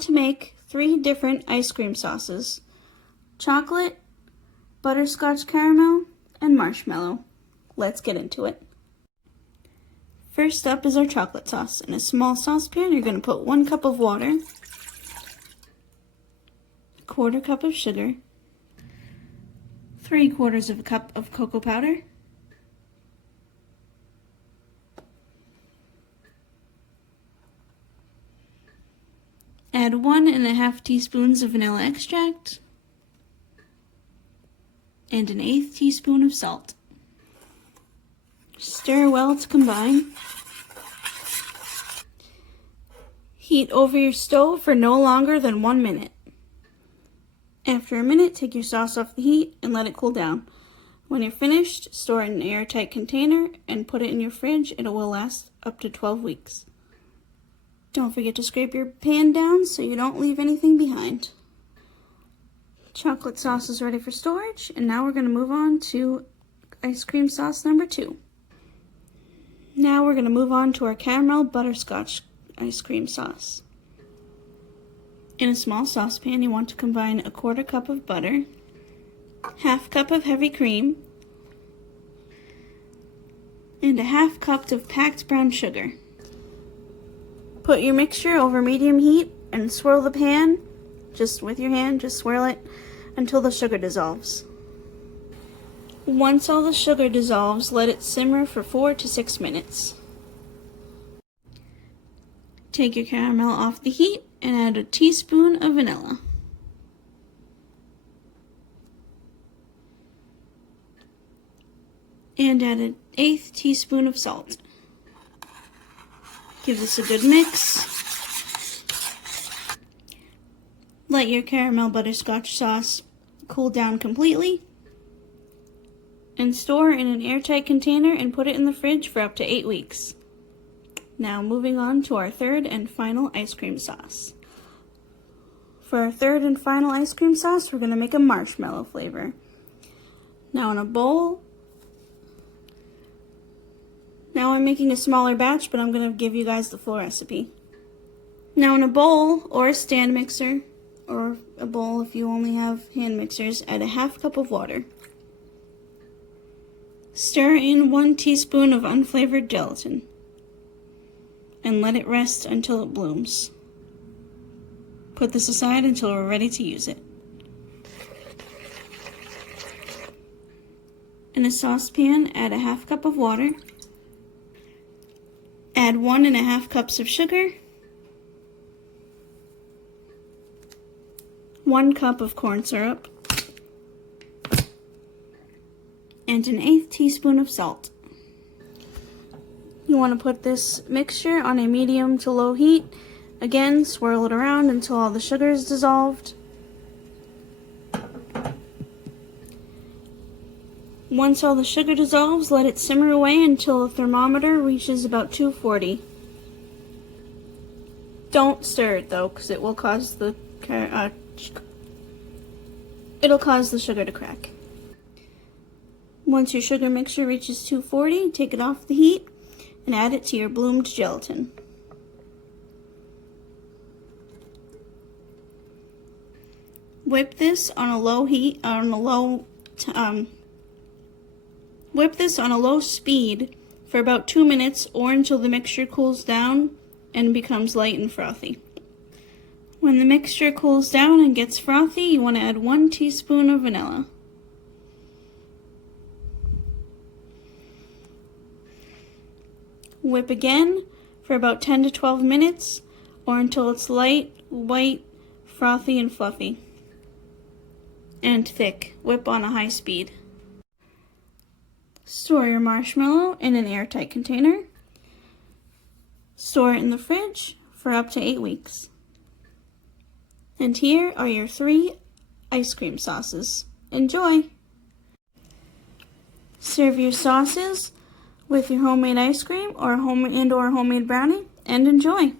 want to make 3 different ice cream sauces: chocolate, butterscotch caramel, and marshmallow. Let's get into it. First up is our chocolate sauce. In a small saucepan, you're going to put 1 cup of water, 1/4 cup of sugar, 3/4 of a cup of cocoa powder, add 1½ teaspoons of vanilla extract, and 1/8 teaspoon of salt. Stir well to combine. Heat over your stove for no longer than 1 minute. After a minute, take your sauce off the heat and let it cool down. When you're finished, store it in an airtight container and put it in your fridge. It will last up to 12 weeks. Don't forget to scrape your pan down so you don't leave anything behind. Chocolate sauce is ready for storage, and now we're going to move on to ice cream sauce number 2. Now we're going to move on to our caramel butterscotch ice cream sauce. In a small saucepan, you want to combine 1/4 cup of butter, 1/2 cup of heavy cream, and 1/2 cup of packed brown sugar. Put your mixture over medium heat and swirl the pan, just with your hand, just swirl it until the sugar dissolves. Once all the sugar dissolves, let it simmer for 4 to 6 minutes. Take your caramel off the heat and add a teaspoon of vanilla. And add 1/8 teaspoon of salt. Give this a good mix. Let your caramel butterscotch sauce cool down completely and store in an airtight container and put it in the fridge for up to 8 weeks. Now moving on to our third and final ice cream sauce. For our third and final ice cream sauce, we're going to make a marshmallow flavor. Now in a bowl, now I'm making a smaller batch, but I'm going to give you guys the full recipe. Now in a bowl or a stand mixer, or a bowl if you only have hand mixers, add 1/2 cup of water. Stir in 1 teaspoon of unflavored gelatin and let it rest until it blooms. Put this aside until we're ready to use it. In a saucepan, add 1/2 cup of water. Add 1½ cups of sugar, 1 cup of corn syrup, and 1/8 teaspoon of salt. You want to put this mixture on a medium to low heat. Again, swirl it around until all the sugar is dissolved. Once all the sugar dissolves, let it simmer away until the thermometer reaches about 240. Don't stir it though, because it will cause the sugar to crack. Once your sugar mixture reaches 240, take it off the heat and add it to your bloomed gelatin. Whip this on a low heat, whip this on a low speed for about 2 minutes or until the mixture cools down and becomes light and frothy. When the mixture cools down and gets frothy, you want to add 1 teaspoon of vanilla. Whip again for about 10 to 12 minutes or until it's light, white, frothy, and fluffy. And thick. Whip on a high speed. Store your marshmallow in an airtight container. Store it in the fridge for up to 8 weeks. And here are your 3 ice cream sauces. Enjoy! Serve your sauces with your homemade ice cream or homemade brownie and enjoy!